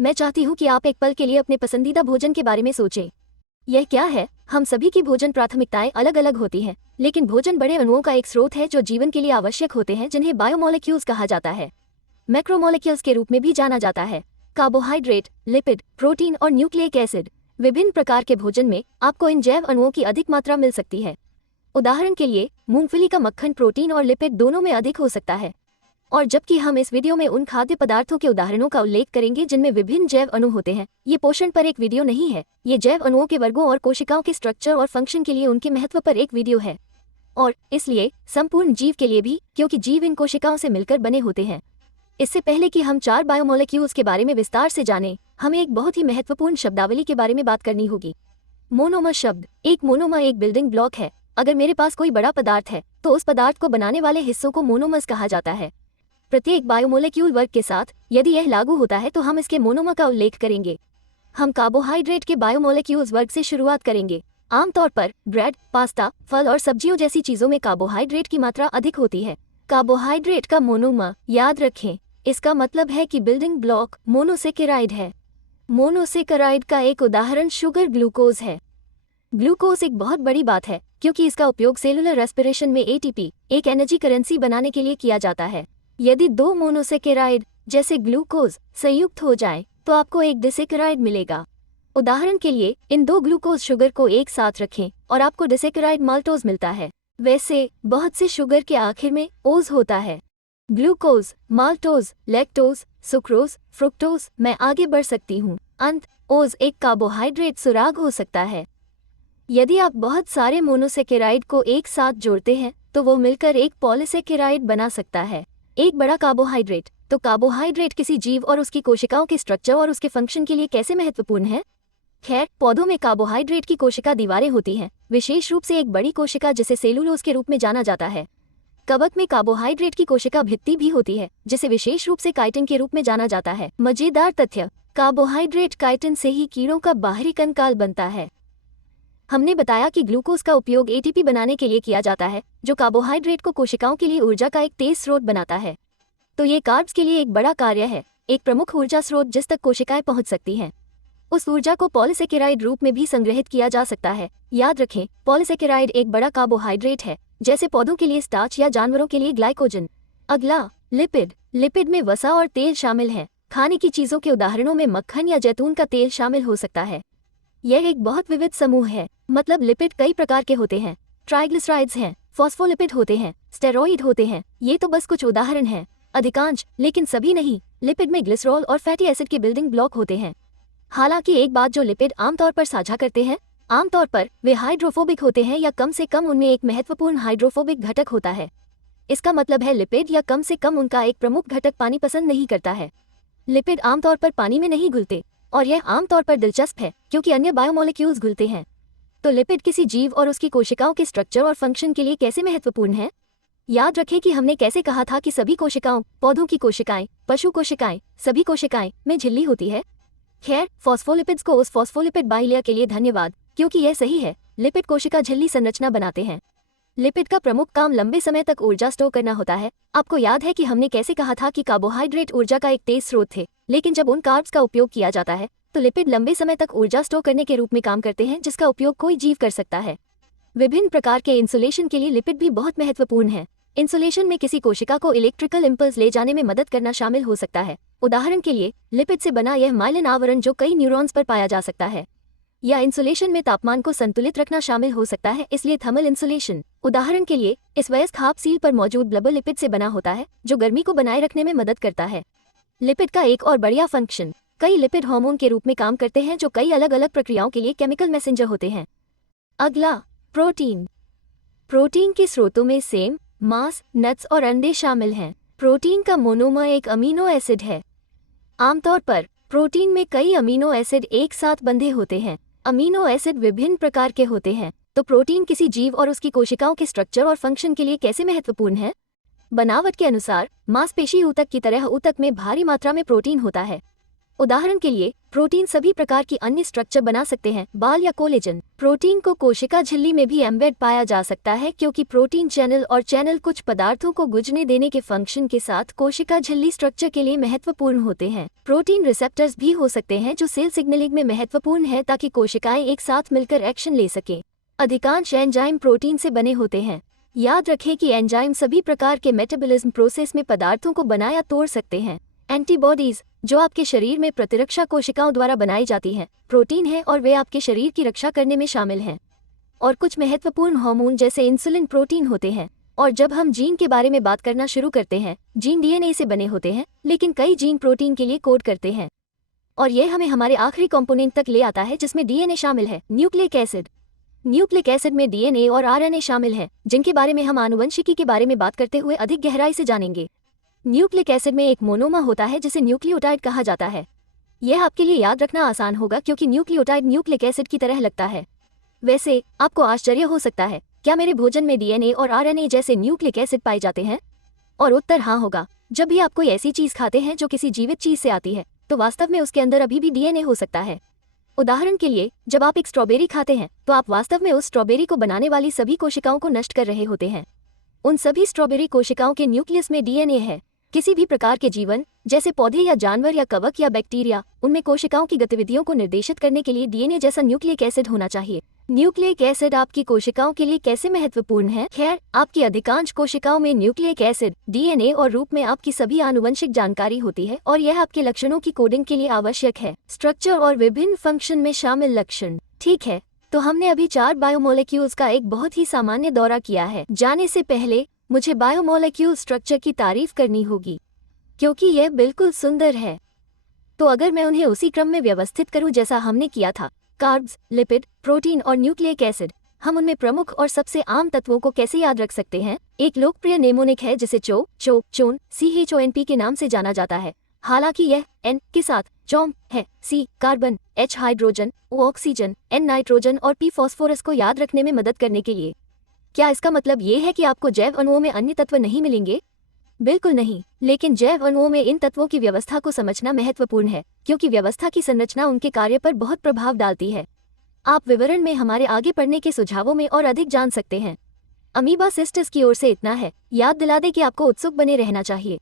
मैं चाहती हूँ कि आप एक पल के लिए अपने पसंदीदा भोजन के बारे में सोचें। यह क्या है? हम सभी की भोजन प्राथमिकताएं अलग अलग होती हैं, लेकिन भोजन बड़े अणुओं का एक स्रोत है जो जीवन के लिए आवश्यक होते हैं, जिन्हें बायोमोलेक्यूल्स कहा जाता है। मैक्रोमोलेक्यूल्स के रूप में भी जाना जाता है। कार्बोहाइड्रेट, लिपिड, प्रोटीन और न्यूक्लिक एसिड। विभिन्न प्रकार के भोजन में आपको इन जैव अणुओं की अधिक मात्रा मिल सकती है। उदाहरण के लिए, मूंगफली का मक्खन प्रोटीन और लिपिड दोनों में अधिक हो सकता है। और जबकि हम इस वीडियो में उन खाद्य पदार्थों के उदाहरणों का उल्लेख करेंगे जिनमें विभिन्न जैव अणु होते हैं, ये पोषण पर एक वीडियो नहीं है। ये जैव अणुओं के वर्गों और कोशिकाओं के स्ट्रक्चर और फंक्शन के लिए उनके महत्व पर एक वीडियो है, और इसलिए संपूर्ण जीव के लिए भी, क्योंकि जीव इन कोशिकाओं से मिलकर बने होते हैं। इससे पहले कि हम 4 बायोमोलेक्यूल्स के बारे में विस्तार से जानें, हमें एक बहुत ही महत्वपूर्ण शब्दावली के बारे में बात करनी होगी। मोनोमर शब्द। एक मोनोमर एक बिल्डिंग ब्लॉक है। अगर मेरे पास कोई बड़ा पदार्थ है तो उस पदार्थ को बनाने वाले हिस्सों को मोनोमर्स कहा जाता है। प्रत्येक बायोमोलेक्यूल वर्ग के साथ यदि यह लागू होता है तो हम इसके मोनोमर का उल्लेख करेंगे। हम कार्बोहाइड्रेट के बायोमोलेक्यूल्स वर्ग से शुरुआत करेंगे। आमतौर पर ब्रेड, पास्ता, फल और सब्जियों जैसी चीजों में कार्बोहाइड्रेट की मात्रा अधिक होती है। कार्बोहाइड्रेट का मोनोमर, याद रखें, इसका मतलब है कि बिल्डिंग ब्लॉक मोनोसेकेराइड है। मोनोसेकेराइड का एक उदाहरण शुगर ग्लूकोज है। ग्लूकोज एक बहुत बड़ी बात है क्योंकि इसका उपयोग सेलुलर रेस्पिरेशन में एटीपी, एक एनर्जी करेंसी बनाने के लिए किया जाता है। यदि 2 मोनोसेकेराइड जैसे ग्लूकोज संयुक्त हो जाएं, तो आपको एक डिसेकेराइड मिलेगा। उदाहरण के लिए, इन 2 ग्लूकोज शुगर को एक साथ रखें और आपको डिसेकेराइड माल्टोज मिलता है। वैसे बहुत से शुगर के आखिर में ओज होता है। Glucose, maltose, lactose, sucrose, fructose, मैं आगे बढ़ सकती हूँ। अंत ओज एक कार्बोहाइड्रेट सुराग हो सकता है। यदि आप बहुत सारे मोनोसेकेराइड को एक साथ जोड़ते हैं तो वो मिलकर एक पॉलीसेकेराइड बना सकता है, एक बड़ा कार्बोहाइड्रेट। तो कार्बोहाइड्रेट किसी जीव और उसकी कोशिकाओं के स्ट्रक्चर और उसके फंक्शन के लिए कैसे महत्वपूर्ण है? खैर, पौधों में कार्बोहाइड्रेट की कोशिका दीवारें होती हैं, विशेष रूप से एक बड़ी कोशिका जिसे सेलुलोज के रूप में जाना जाता है। कवक में कार्बोहाइड्रेट की कोशिका भित्ति भी होती है, जिसे विशेष रूप से काइटिन के रूप में जाना जाता है। मजेदार तथ्य, कार्बोहाइड्रेट काइटिन से ही कीड़ों का बाहरी कंकाल बनता है। हमने बताया कि ग्लूकोज का उपयोग एटीपी बनाने के लिए किया जाता है, जो कार्बोहाइड्रेट को कोशिकाओं के लिए ऊर्जा का एक तेज स्रोत बनाता है। तो ये कार्ब्स के लिए एक बड़ा कार्य है, एक प्रमुख ऊर्जा स्रोत जिस तक कोशिकाएं पहुंच सकती हैं। उस ऊर्जा को पॉलीसेकेराइड रूप में भी संग्रहित किया जा सकता है। याद रखें, पॉलीसेकेराइड एक बड़ा कार्बोहाइड्रेट है, जैसे पौधों के लिए स्टार्च या जानवरों के लिए ग्लाइकोजन। अगला, लिपिड। लिपिड में वसा और तेल शामिल है। खाने की चीजों के उदाहरणों में मक्खन या जैतून का तेल शामिल हो सकता है। यह एक बहुत विविध समूह है, मतलब लिपिड कई प्रकार के होते हैं। ट्राइग्लिसराइड्स हैं, फॉस्फोलिपिड होते हैं, स्टेरॉइड होते हैं। ये तो बस कुछ उदाहरण हैं। अधिकांश, लेकिन सभी नहीं, लिपिड में ग्लिसरॉल और फैटी एसिड के बिल्डिंग ब्लॉक होते हैं। हालांकि एक बात जो लिपिड आमतौर पर साझा करते हैं, आमतौर पर वे हाइड्रोफोबिक होते हैं, या कम से कम उनमें एक महत्वपूर्ण हाइड्रोफोबिक घटक होता है। इसका मतलब है लिपिड या कम से कम उनका एक प्रमुख घटक पानी पसंद नहीं करता है। लिपिड आमतौर पर पानी में नहीं घुलते, और यह आमतौर पर दिलचस्प है क्योंकि अन्य बायोमोलेक्यूल्स घुलते हैं। तो लिपिड किसी जीव और उसकी कोशिकाओं के स्ट्रक्चर और फंक्शन के लिए कैसे महत्वपूर्ण है? याद रखें कि हमने कैसे कहा था कि सभी कोशिकाओं, पौधों की कोशिकाएं, पशु कोशिकाएं, सभी कोशिकाएं में झिल्ली होती है। खैर, फॉस्फोलिपिड्स को उस फॉस्फोलिपिड बाइलेयर के लिए धन्यवाद, क्योंकि यह सही है, लिपिड कोशिका झिल्ली संरचना बनाते हैं। लिपिड का प्रमुख काम लंबे समय तक ऊर्जा स्टोर करना होता है। आपको याद है कि हमने कैसे कहा था कि कार्बोहाइड्रेट ऊर्जा का एक तेज स्रोत थे, लेकिन जब उन कार्ब्स का उपयोग किया जाता है तो लिपिड लंबे समय तक ऊर्जा स्टोर करने के रूप में काम करते हैं, जिसका उपयोग कोई जीव कर सकता है। विभिन्न प्रकार के इंसुलेशन के लिए लिपिड भी बहुत महत्वपूर्ण है। इंसुलेशन में किसी कोशिका को इलेक्ट्रिकल इंपल्स ले जाने में मदद करना शामिल हो सकता है। उदाहरण के लिए, लिपिड से बना यह माइलिन आवरण जो कई न्यूरॉन्स पर पाया जा सकता है। या इंसुलेशन में तापमान को संतुलित रखना शामिल हो सकता है, इसलिए थर्मल इंसुलेशन। उदाहरण के लिए, इस वयस्क हाफ सील पर मौजूद ब्लबर लिपिड से बना होता है, जो गर्मी को बनाए रखने में मदद करता है। लिपिड का एक और बढ़िया फंक्शन, कई लिपिड हार्मोन के रूप में काम करते हैं जो कई अलग अलग प्रक्रियाओं के लिए केमिकल मैसेंजर होते हैं। अगला, प्रोटीन। प्रोटीन के स्रोतों में सेम, मांस, नट्स और अंडे शामिल हैं। प्रोटीन का मोनोमर एक अमीनो एसिड है। आमतौर पर प्रोटीन में कई अमीनो एसिड एक साथ बंधे होते हैं। अमीनो एसिड विभिन्न प्रकार के होते हैं। तो प्रोटीन किसी जीव और उसकी कोशिकाओं के स्ट्रक्चर और फंक्शन के लिए कैसे महत्वपूर्ण है? बनावट के अनुसार मांसपेशी ऊतक की तरह ऊतक में भारी मात्रा में प्रोटीन होता है। उदाहरण के लिए प्रोटीन सभी प्रकार की अन्य स्ट्रक्चर बना सकते हैं, बाल या कोलेजन। प्रोटीन को कोशिका झिल्ली में भी एम्बेड पाया जा सकता है क्योंकि प्रोटीन चैनल और चैनल कुछ पदार्थों को गुजरने देने के फंक्शन के साथ कोशिका झिल्ली स्ट्रक्चर के लिए महत्वपूर्ण होते हैं। प्रोटीन रिसेप्टर्स भी हो सकते हैं जो सेल सिग्नलिंग में महत्वपूर्ण है ताकि कोशिकाएं एक साथ मिलकर एक्शन ले सकें। अधिकांश एंजाइम प्रोटीन से बने होते हैं। याद रखें कि एंजाइम सभी प्रकार के मेटाबॉलिज्म प्रोसेस में पदार्थों को बनाया तोड़ सकते हैं। एंटीबॉडीज, जो आपके शरीर में प्रतिरक्षा कोशिकाओं द्वारा बनाई जाती हैं, प्रोटीन है और वे आपके शरीर की रक्षा करने में शामिल हैं। और कुछ महत्वपूर्ण हार्मोन जैसे इंसुलिन प्रोटीन होते हैं। और जब हम जीन के बारे में बात करना शुरू करते हैं, जीन डीएनए से बने होते हैं, लेकिन कई जीन प्रोटीन के लिए कोड करते हैं। और यह हमें हमारे आखिरी कंपोनेंट तक ले आता है जिसमें डीएनए शामिल है, न्यूक्लिक एसिड। न्यूक्लिक एसिड में डीएनए और आरएनए शामिल हैं, जिनके बारे में हम आनुवंशिकी के बारे में बात करते हुए अधिक गहराई से जानेंगे। न्यूक्लिक एसिड में एक मोनोमर होता है जिसे न्यूक्लियोटाइड कहा जाता है। यह आपके लिए याद रखना आसान होगा क्योंकि न्यूक्लियोटाइड न्यूक्लिक एसिड की तरह लगता है। वैसे आपको आश्चर्य हो सकता है, क्या मेरे भोजन में डीएनए और आरएनए जैसे न्यूक्लिक एसिड पाए जाते हैं? और उत्तर हाँ होगा। जब भी आप कोई ऐसी चीज खाते हैं जो किसी जीवित चीज से आती है, तो वास्तव में उसके अंदर अभी भी डीएनए हो सकता है। उदाहरण के लिए, जब आप एक स्ट्रॉबेरी खाते हैं तो आप वास्तव में उस स्ट्रॉबेरी को बनाने वाली सभी कोशिकाओं को नष्ट कर रहे होते हैं। उन सभी स्ट्रॉबेरी कोशिकाओं के न्यूक्लियस में डीएनए है। किसी भी प्रकार के जीवन, जैसे पौधे या जानवर या कवक या बैक्टीरिया, उनमें कोशिकाओं की गतिविधियों को निर्देशित करने के लिए डीएनए जैसा न्यूक्लिक एसिड होना चाहिए। न्यूक्लिक एसिड आपकी कोशिकाओं के लिए कैसे महत्वपूर्ण है? खैर, आपकी अधिकांश कोशिकाओं में न्यूक्लिक एसिड डीएनए और रूप में आपकी सभी आनुवंशिक जानकारी होती है और यह आपके लक्षणों की कोडिंग के लिए आवश्यक है। स्ट्रक्चर और विभिन्न फंक्शन में शामिल लक्षण। ठीक है, तो हमने अभी 4 बायोमोलेक्यूल्स का एक बहुत ही सामान्य दौरा किया है। जाने से पहले मुझे बायोमोलेक्यूल स्ट्रक्चर की तारीफ करनी होगी क्योंकि यह बिल्कुल सुंदर है। तो अगर मैं उन्हें उसी क्रम में व्यवस्थित करूं जैसा हमने किया था, कार्ब्स, लिपिड, प्रोटीन और न्यूक्लिक एसिड, हम उनमें प्रमुख और सबसे आम तत्वों को कैसे याद रख सकते हैं? एक लोकप्रिय नेमोनिक है जिसे चोन CHONP के नाम से जाना जाता है। हालांकि यह N के साथ चौम है। C carbon, H hydrogen, O oxygen, N nitrogen और P फॉस्फोरस को याद रखने में मदद करने के लिए। क्या इसका मतलब ये है कि आपको जैव अणुओं में अन्य तत्व नहीं मिलेंगे? बिल्कुल नहीं, लेकिन जैव अणुओं में इन तत्वों की व्यवस्था को समझना महत्वपूर्ण है क्योंकि व्यवस्था की संरचना उनके कार्य पर बहुत प्रभाव डालती है। आप विवरण में हमारे आगे पढ़ने के सुझावों में और अधिक जान सकते हैं। अमीबा सिस्टस की ओर से इतना है। याद दिला दें कि आपको उत्सुक बने रहना चाहिए।